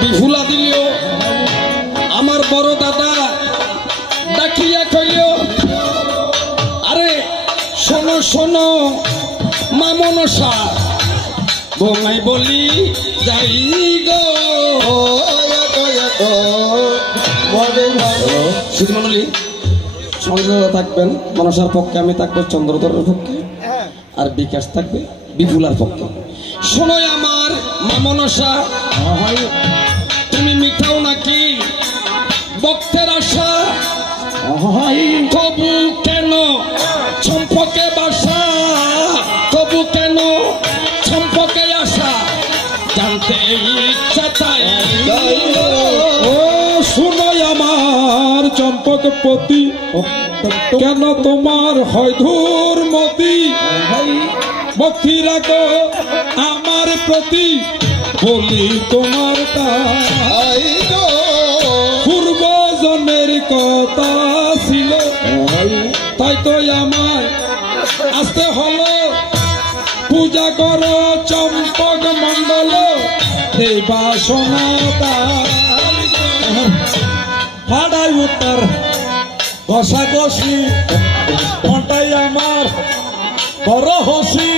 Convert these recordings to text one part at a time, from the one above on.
বিফুলা দিলিও আমার বড় দাদা ডাকিয়া কইল আরে শোনো শোনো মা মনসা বোমাই বলি যাই গো শুধু মন্ডলী সংযত থাকবেন মনসার পক্ষে আমি থাকবো চন্দ্রধরের পক্ষে আর বিকাশ থাকবে বিপুলার পক্ষে শোনো আমার মা মনসা তুমি মিঠাও নাকি ভক্তের আশা তবু কেন চম্পকে বাসা তবু কেন চম্পকে আশা জানতে ইচ্ছা চাই ও শুনো আমার চম্পকপতি কেন তোমার হয় ধূর্মতি ভক্তি রাখো আমার প্রতি বলি তোমার পূর্ব জন্মের কথা ছিল তাই তো আমার আসতে হলো পূজা করো চম্পক মন্ডল এই বাসনাটা ফাড়াই উত্তর ঘষা ঘষি ঘন্টাই আমার বড় হসি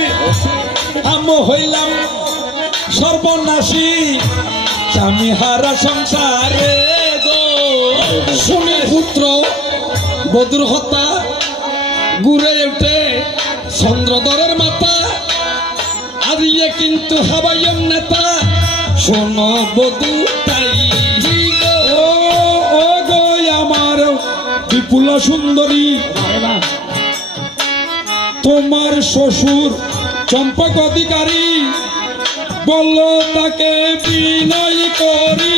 আমি হইলাম সর্বনাশী স্বামী হারা সংসারে গো শুনে পুত্র বধুর হত্যা ঘুরে উঠে চন্দ্রধরের মাথা আর ইয়ে কিন্তু হাবাইম নেতা শোনো বধু তাই ও গো আমার বিপুলা সুন্দরী তোমার শ্বশুর চম্পক অধিকারী বললো তাকে বিনয় করি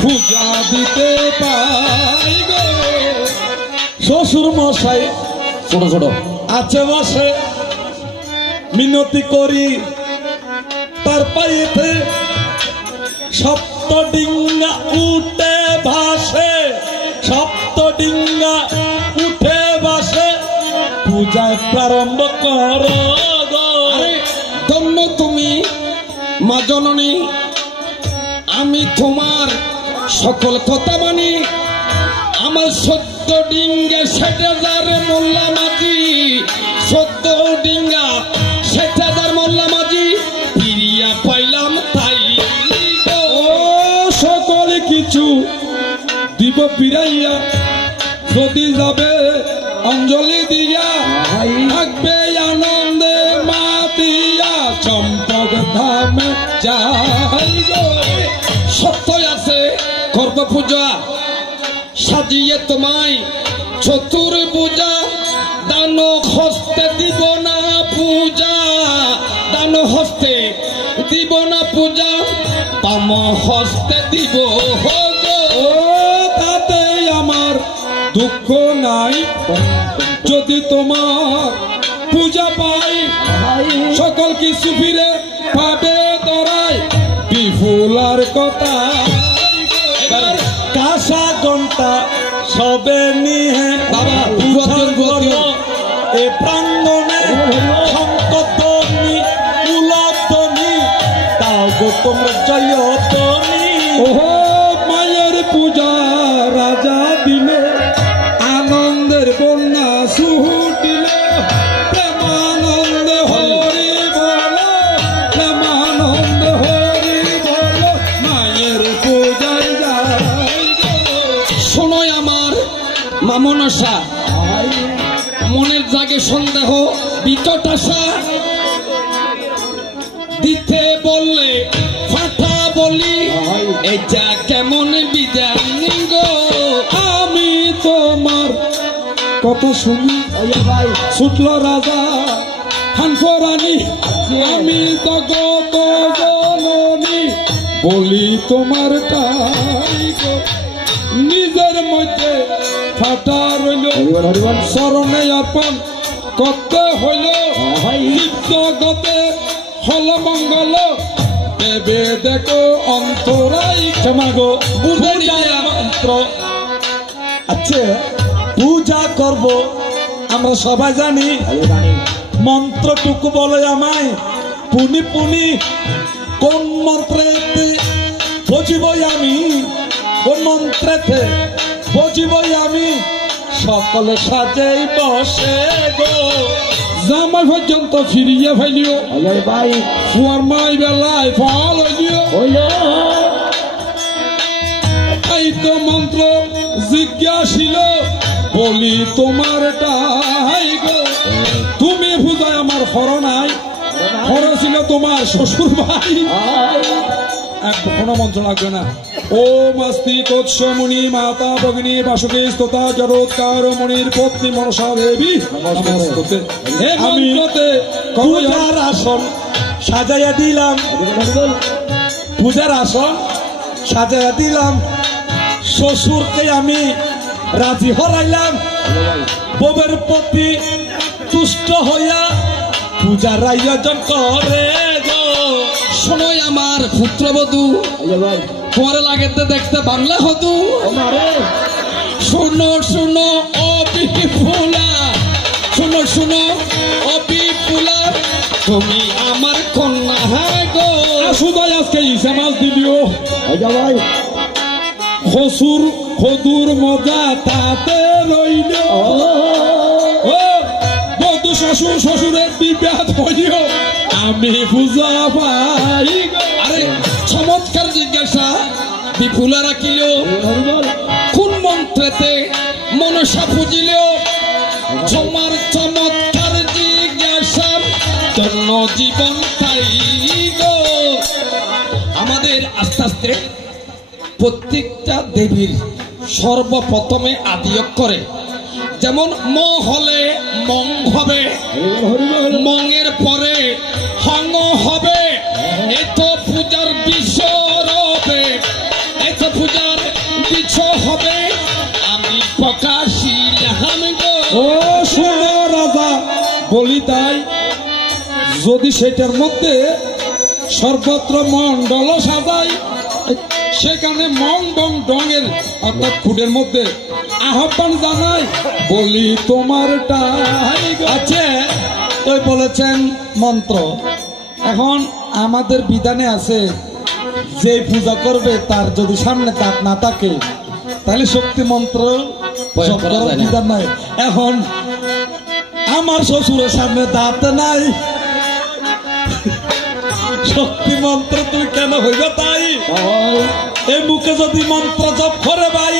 পূজা দিতে পাই গো শ্বশুর মশাই ছোট ছোট আছে বসে মিনতি করি তার পাইতে সপ্ত ডিঙ্গা উঠে ভাসে সপ্ত ডিঙ্গা উঠে ভাসে পূজায় প্রারম্ভ করো গো ধন্য তুমি মা জননী আমি তোমার সকল কথা মানি আমার 14 ডিঙ্গা 60,000 মোল্লা মাঝি 14 ডিঙ্গা 60,000 মোল্লা মাঝি ফিরিয়া পাইলাম তাই ও সকল কিছু দিব ফিরাইয়া যদি যাবে অঞ্জলি দিয়া থাকবে আনন্দে মাতিয়া চম্পক ধামে যাই গো সত্যই আছে করব পূজা সাজিয়ে তোমায় চতুর্ভুজা দান হস্তে দিব না পূজা দান হস্তে দিব না পূজা পাম হস্তে দিব ও তাতে আমার দুঃখ নাই যদি তোমার পূজা পাই সকল কিছু ফিরে পাবে দরাই বিফুলার কথা কাঁসা ঘন্টা সবে নিয়ে বাবা এ প্রাঙ্গনে শঙ্কধ্বনি উলধ্বনি তাও গো তোমরা জয়ধ্বনি ওহো মায়ের পূজা রাজা দিলে আনন্দের বন্যা সুহুটিল প্রেমানন্দে হরি বল প্রেমানন্দে হরি বল মায়ের পূজায় যাই শোনো আমার মা মনসা মনের জাগে সন্দেহ বিকট আশা দিতে বললে ফাটা বলি এটা কেমন বিধান গো আমি তোমার কথা শুনি ছুটল রাজা খানফরানি আমি তো গত জননী বলি তোমার তাই গো নিজের মধ্যে ফাটা রইল চরণে অর্পণ করতে হইল গতে হল মঙ্গল দেবে দেখো অন্তরাই ক্ষমা গো বুঝে মন্ত্র আচ্ছা পূজা করব আমরা সবাই জানি মন্ত্রটুকু বলে আমায় পুনি পুনি কোন মন্ত্রে বুঝিব বেথে বজিবই আমি সকলে সাজেই বসে গো জামাই পর্যন্ত ফিরিয়ে ফেলিও ভাই ফুয়ার মাই বেলায় ফল হইল এই তো মন্ত্র জিজ্ঞাসিল বলি তোমার টাই গো তুমি বুঝায় আমার হর নাই হর ছিল তোমার শ্বশুর ভাই কোনো মন্ত্র লাগবে না ও মাস্তি তৎসমুনি মাতা ভগিনী বাসুকী স্তোতা জরৎকার মুনির পত্নী মনসা দেবী নমস্তে হে মন্ত্রতে পূজার আসন সাজাইয়া দিলাম পূজার আসন সাজাইয়া দিলাম শ্বশুরকে আমি রাজি হরাইলাম বউয়ের প্রতি তুষ্ট হইয়া পূজার আয়োজন করে গো শোনোই আমার পুত্রবধূ পরে লাগেতে দেখতে বাংলা হতু শুনো শুনো ও বিপুলা শুনো শুনো ও বিপুলা তুমি আমার কন্যা হ্যাঁ গো শুধু আজকে ইসা মাছ দিলিও ভাই হসুর হদুর মজা তাতে রইল ও বধূ শ্বশুর শ্বশুরের বিবাদ হইও আমি পূজা পাই গো। আরে চমৎকার জিজ্ঞাসা বিপুলা রাখিল কোন মন্ত্রেতে মনসা পুজিল তোমার চমৎকার জিজ্ঞাসা জন্য জীবন তাই গো আমাদের আস্তে আস্তে প্রত্যেকটা দেবীর সর্বপ্রথমে আদি অক্ষরে যেমন ম হলে মং হবে মঙের পরে হং হবে এত পূজার বিষয় হবে এত পূজার বিষয় হবে আমি প্রকাশিলাম গো ও শোনো রাজা বলি তাই যদি সেটার মধ্যে সর্বত্র মন্ডল সাজাই সেখানে মং বং ডঙের অর্থাৎ ফুডের মধ্যে আহ্বান জানাই বলি তোমার টাই আছে ওই বলেছেন মন্ত্র এখন আমাদের বিধানে আছে যে পূজা করবে তার যদি সামনে দাঁত না থাকে তাহলে শক্তি মন্ত্র প্রয়োগ করা যায় না। বিধান নাই এখন আমার শ্বশুরের সামনে দাঁত নাই শক্তি মন্ত্র তুই কেন হইবে তাই এই মুখে যদি মন্ত্র জপ করে ভাই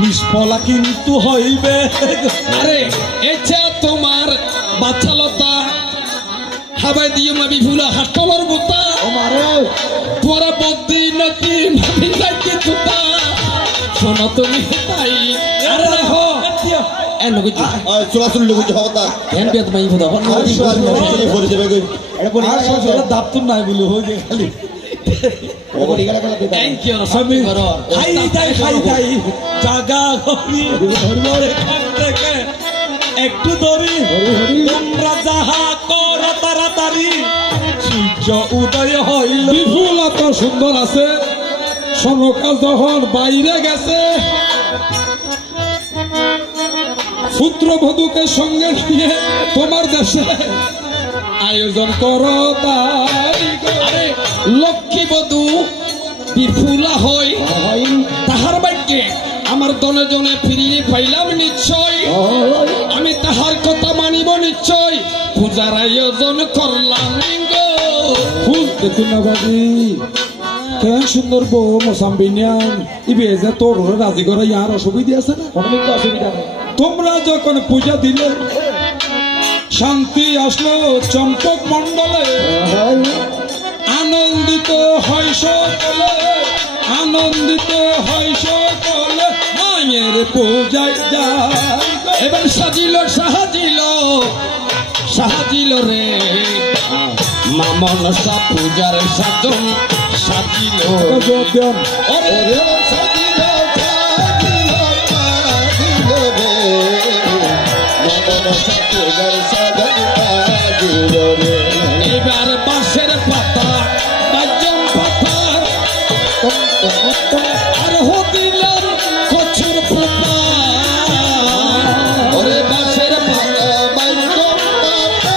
নিষ্ফলা কিন্তু হইবে আরে এটা তোমার বাচ্চালতা হাবাই দিও মাবি ফুলা হাটলর বুতা তোরা বদ্দি নতি মাবি যাইতে তুতা শোনো তুমি তাই আরে দেখো এন নগি চলাচল লোক হতা এন বিয়া তুমি ফুদা ভরে দেবে গই এটা বলি আর শ্বশুরের দাপ্তর নাই বলে হয়ে যায় খালি থ্যাংক ইউ আমি সবই করো খাই তাই জাগা করি এখান থেকে একটু ধরি তোমরা যাহা কর তাড়াতাড়ি সূর্য উদয় হইল বিপুল এত সুন্দর আছে সনকা যখন বাইরে গেছে পুত্রবধূকে সঙ্গে নিয়ে তোমার দেশে আয়োজন করো তাই আরে লক্ষ্মী বধূ বিপুলা হয় তাহার বাক্যে আমার দনে জনে ফিরিয়ে পাইলাম নিশ্চয় আমি তাহার কথা মানিব নিশ্চয় পূজার আয়োজন করলাম গো ফুল দেখুন না বাজি কেন সুন্দর বউ মোসাম্বিনিয়ান ইবে যে তোর রাজি করে ইয়ার অসুবিধা আছে না অসুবিধা নেই তোমরা যখন পূজা দিলে শান্তি আসলো চম্পক মণ্ডলে আনন্দিত হয় সকলে আনন্দিত হয় সকলে মায়ের পূজায় যায় এবার সাজিল সাজিল রে মা মনসা পূজার সাজন সাজিল ওরে এবার বাঁশের পাতা বাজম পাতা আর হদিলাম কচুর পাতা ওরে বাঁশের পাতা বাজম পাতা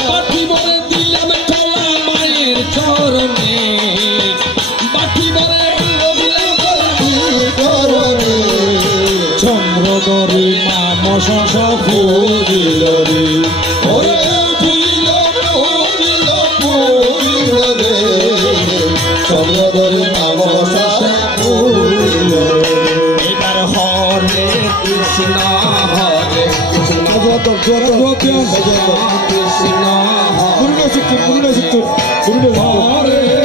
পাঠি বলে দিলাম কলা মাম শশা ফুরিল রে ওরে ফুরিল ফুরিল ফুরিল রে চন্দ্রধরে নাম শশা ফুরিল এবার হরে কৃষ্ণ হরে কৃষ্ণ কৃষ্ণ গুরুদেব শিক্ষক হরে